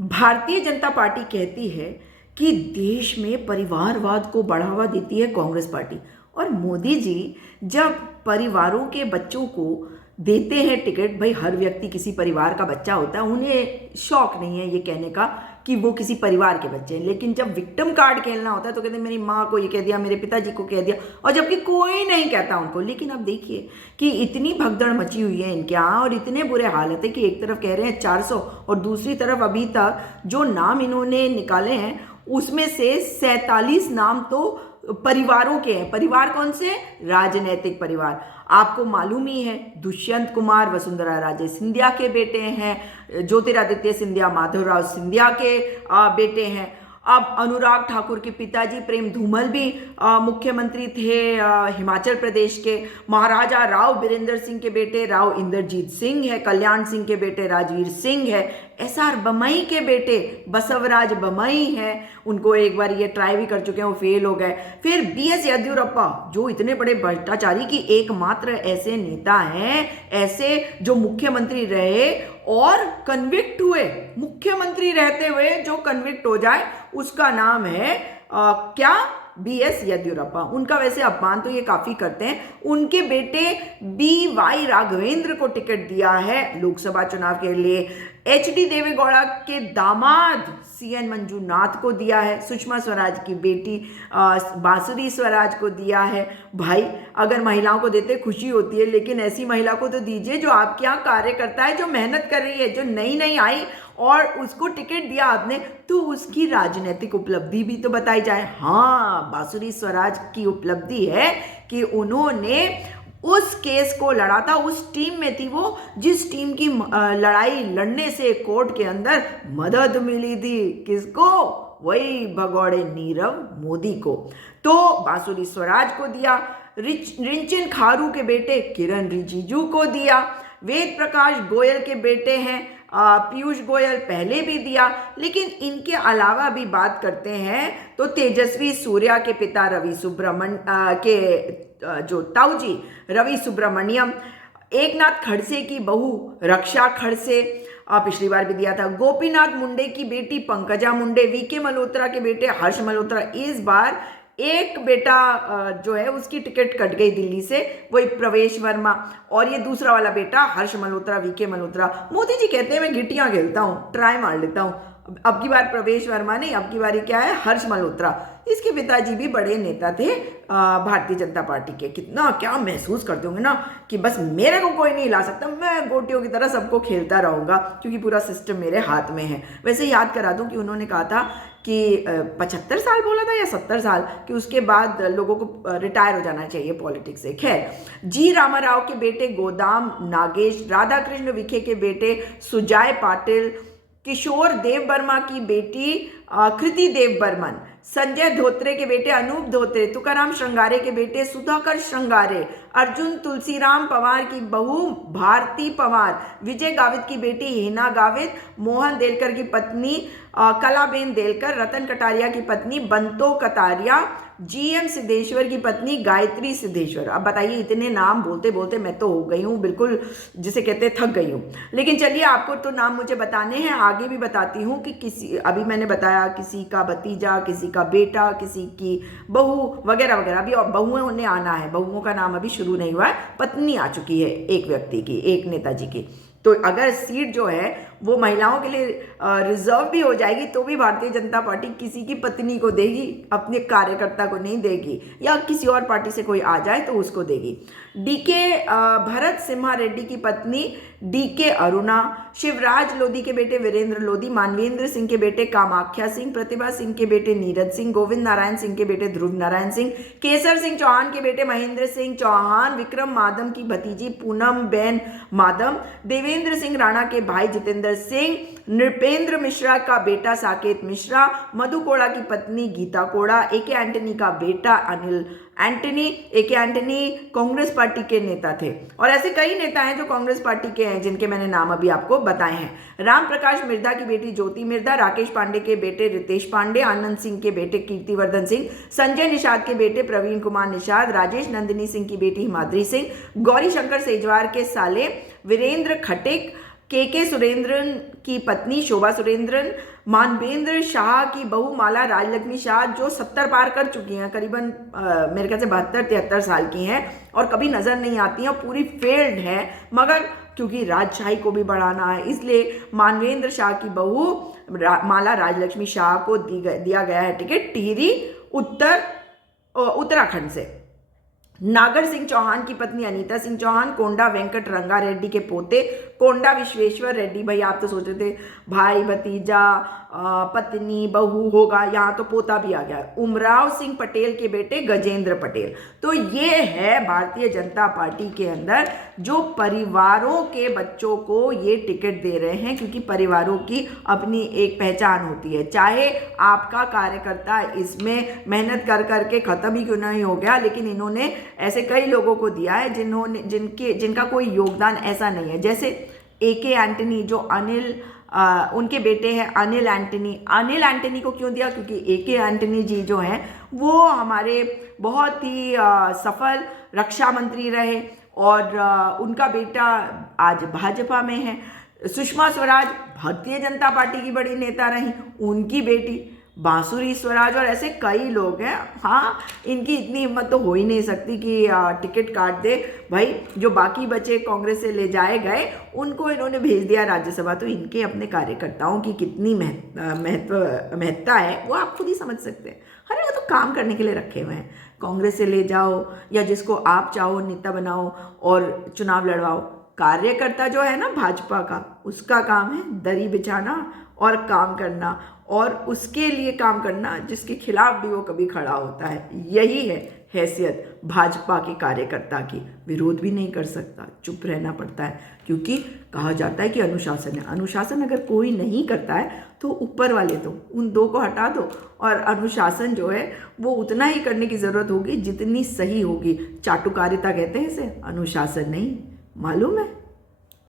Bharatiya Janata party कहती है कि देश में परिवारवाद को बढ़ावा देती है कांग्रेस पार्टी। और मोदी जी जब परिवारों के बच्चों को देते हैं टिकट, भाई हर व्यक्ति किसी परिवार का बच्चा होता है, उन्हें शौक नहीं है ये कहने का कि वो किसी परिवार के बच्चे हैं, लेकिन जब विक्टिम कार्ड खेलना होता है तो कहते हैं मेरी माँ को ये कह दिया, मेरे पिताजी को कह दिया, और जबकि कोई नहीं कहता उनको। लेकिन अब देखिए कि इतनी भगदड़ मची हुई है इनके यहाँ और इतने बुरे हालत है कि एक तरफ कह रहे हैं 400 और दूसरी तरफ अभी तक जो नाम इन्होंने निकाले हैं उसमें से 47 नाम तो परिवारों के हैं। परिवार कौन से? राजनैतिक परिवार। आपको मालूम ही है दुष्यंत कुमार वसुंधरा राजे सिंधिया के बेटे हैं, ज्योतिरादित्य सिंधिया माधवराव सिंधिया के बेटे हैं। अब अनुराग ठाकुर के पिताजी प्रेम धूमल भी मुख्यमंत्री थे हिमाचल प्रदेश के। महाराजा राव बीरेंद्र सिंह के बेटे राव इंद्रजीत सिंह है। कल्याण सिंह के बेटे राजवीर सिंह है। एसआर बमई के बेटे बसवराज बमई है, उनको एक बार ये ट्राई भी कर चुके हैं, वो फेल हो गए। फिर बीएस येदियुरप्पा जो इतने बड़े भ्रष्टाचारी की एकमात्र ऐसे नेता हैं, ऐसे जो मुख्यमंत्री रहे और कन्विक्ट हुए, मुख्यमंत्री रहते हुए जो कन्विक्ट हो जाए उसका नाम है क्या? बीएस येदियुरप्पा। उनका वैसे अपमान तो ये काफी करते हैं। उनके बेटे BY राघवेंद्र को टिकट दिया है लोकसभा चुनाव के लिए। HD देवेगौड़ा के दामाद CN मंजूनाथ को दिया है। सुषमा स्वराज की बेटी बांसुरी स्वराज को दिया है। भाई अगर महिलाओं को देते खुशी होती है, लेकिन ऐसी महिला को तो दीजिए जो आपके यहाँ कार्य करता है, जो मेहनत कर रही है, जो नई नई आई और उसको टिकट दिया आपने, तो उसकी राजनीतिक उपलब्धि भी तो बताई जाए। हाँ, बांसुरी स्वराज की उपलब्धि है कि उन्होंने उस केस को लड़ा था, उस टीम में थी वो जिस टीम की लड़ाई लड़ने से कोर्ट के अंदर मदद मिली थी। किसको? वही भगौड़े नीरव मोदी को। तो बांसुरी स्वराज को दिया। रिंचन खारू के बेटे किरण रिजिजू को दिया। वेद प्रकाश गोयल के बेटे हैं पीयूष गोयल, पहले भी दिया। लेकिन इनके अलावा भी बात करते हैं तो तेजस्वी सूर्या के पिता रवि सुब्रमण्यम के जो ताऊजी रवि सुब्रमण्यम, एकनाथ खड़से की बहू रक्षा खड़से, पिछली बार भी दिया था। गोपीनाथ मुंडे की बेटी पंकजा मुंडे, VK मल्होत्रा के बेटे हर्ष मल्होत्रा। इस बार एक बेटा जो है उसकी टिकट कट गई दिल्ली से, वही प्रवेश वर्मा, और ये दूसरा वाला बेटा हर्ष मल्होत्रा, VK मल्होत्रा। मोदी जी कहते हैं मैं गिट्टियां खेलता हूँ, ट्राई मार लेता हूँ। अब की बार प्रवेश वर्मा नहीं, अब की बारी क्या है? हर्ष मल्होत्रा। इसके पिताजी भी बड़े नेता थे भारतीय जनता पार्टी के। कितना क्या महसूस करते होंगे ना कि बस मेरे को कोई नहीं हिला सकता, मैं गोटियों की तरह सबको खेलता रहूंगा क्योंकि पूरा सिस्टम मेरे हाथ में है। वैसे याद करा दूं कि उन्होंने कहा था कि 75 साल बोला था या 70 साल कि उसके बाद लोगों को रिटायर हो जाना चाहिए पॉलिटिक्स से। खैर, जी रामाराव के बेटे गोदाम नागेश, राधाकृष्ण विखे के बेटे सुजाय पाटिल, किशोर देव वर्मा की बेटी कृति देव बर्मन, संजय धोत्रे के बेटे अनूप धोत्रे, तुकाराम श्रृंगारे के बेटे सुधाकर श्रृंगारे, अर्जुन तुलसीराम पवार की बहू भारती पवार, विजय गावित की बेटी हिना गावित, मोहन देलकर की पत्नी कलाबेन देलकर, रतन कटारिया की पत्नी बंतो कटारिया, GM सिद्धेश्वर की पत्नी गायत्री सिद्धेश्वर। अब बताइए, इतने नाम बोलते बोलते मैं तो हो गई हूँ, बिल्कुल जिसे कहते हैं थक गई हूँ। लेकिन चलिए, आपको तो नाम मुझे बताने हैं, आगे भी बताती हूँ कि किसी, अभी मैंने बताया किसी का भतीजा, किसी का बेटा, किसी की बहू वगैरह वगैरह। अभी बहुओं ने आना है, बहुओं का नाम अभी शुरू नहीं हुआ है। पत्नी आ चुकी है एक व्यक्ति की, एक नेताजी की। तो अगर सीट जो है वो महिलाओं के लिए रिजर्व भी हो जाएगी तो भी भारतीय जनता पार्टी किसी की पत्नी को देगी, अपने कार्यकर्ता को नहीं देगी, या किसी और पार्टी से कोई आ जाए तो उसको देगी। DK भरत सिम्हा रेड्डी की पत्नी DK अरुणा, शिवराज लोधी के बेटे वीरेंद्र लोधी, मानवेंद्र सिंह के बेटे कामाख्या सिंह, प्रतिभा सिंह के बेटे नीरज सिंह, गोविंद नारायण सिंह के बेटे ध्रुव नारायण सिंह, केसर सिंह चौहान के बेटे महेंद्र सिंह चौहान, विक्रम मादम की भतीजी पूनम बेन मादम, देवेंद्र सिंह राणा के भाई जितेंद्र सिंह, नृपेंद्र मिश्रा का बेटा साकेत मिश्रा, मधु कोड़ा की पत्नी गीता कोड़ा, AK एंटनी का बेटा Anil Antony. AK Antony Congress party के नेता थे, और ऐसे कई नेता हैं जो कांग्रेस पार्टी के हैं जिनके मैंने नाम अभी आपको बताए हैं। राम प्रकाश मिर्धा की बेटी ज्योति मिर्धा, राकेश पांडे के बेटे रितेश पांडे, आनंद सिंह के बेटे कीर्तिवर्धन सिंह, संजय निषाद के बेटे प्रवीण कुमार निषाद, राजेश नंदिनी सिंह की बेटी हिमाद्री सिंह, गौरी शंकर सेजवार के साले वीरेंद्र खटिक, के सुरेंद्रन की पत्नी शोभा सुरेंद्रन, मानवेंद्र शाह की बहू माला राजलक्ष्मी शाह जो 70 पार कर चुकी हैं, करीबन मेरे ख्याल से 72-73 साल की हैं और कभी नज़र नहीं आती हैं और पूरी फेल्ड है, मगर क्योंकि राजशाही को भी बढ़ाना है इसलिए मानवेंद्र शाह की बहू माला राजलक्ष्मी शाह को दिया गया है टिकट टिहरी उत्तराखंड से। नागर सिंह चौहान की पत्नी अनीता सिंह चौहान, कोंडा वेंकट रंगा रेड्डी के पोते कोंडा विश्वेश्वर रेड्डी, भाई आप तो सोच रहे थे भाई भतीजा पत्नी बहू होगा, यहाँ तो पोता भी आ गया। उमराव सिंह पटेल के बेटे गजेंद्र पटेल। तो ये है भारतीय जनता पार्टी के अंदर जो परिवारों के बच्चों को ये टिकट दे रहे हैं, क्योंकि परिवारों की अपनी एक पहचान होती है। चाहे आपका कार्यकर्ता इसमें मेहनत कर करके खत्म ही क्यों नहीं हो गया, लेकिन इन्होंने ऐसे कई लोगों को दिया है जिनका कोई योगदान ऐसा नहीं है। जैसे AK एंटनी जो उनके बेटे हैं अनिल एंटनी को क्यों दिया, क्योंकि AK एंटनी जी जो हैं वो हमारे बहुत ही सफल रक्षा मंत्री रहे और उनका बेटा आज भाजपा में है। सुषमा स्वराज भारतीय जनता पार्टी की बड़ी नेता रही, उनकी बेटी बांसुरी स्वराज, और ऐसे कई लोग हैं। हाँ, इनकी इतनी हिम्मत तो हो ही नहीं सकती कि टिकट काट दे। भाई जो बाकी बचे कांग्रेस से ले जाए गए उनको इन्होंने भेज दिया राज्यसभा, तो इनके अपने कार्यकर्ताओं की कितनी महत्ता है वो आप खुद ही समझ सकते हैं। अरे वो तो काम करने के लिए रखे हुए हैं, कांग्रेस से ले जाओ या जिसको आप चाहो नेता बनाओ और चुनाव लड़वाओ। कार्यकर्ता जो है ना भाजपा का, उसका काम है दरी बिछाना और काम करना, और उसके लिए काम करना जिसके खिलाफ भी वो कभी खड़ा होता है। यही है हैसियत भाजपा के कार्यकर्ता की। विरोध भी नहीं कर सकता, चुप रहना पड़ता है, क्योंकि कहा जाता है कि अनुशासन है। अनुशासन अगर कोई नहीं करता है तो ऊपर वाले तो उन दो को हटा दो, और अनुशासन जो है वो उतना ही करने की ज़रूरत होगी जितनी सही होगी। चाटुकारिता कहते हैं इसे, अनुशासन नहीं। मालूम है?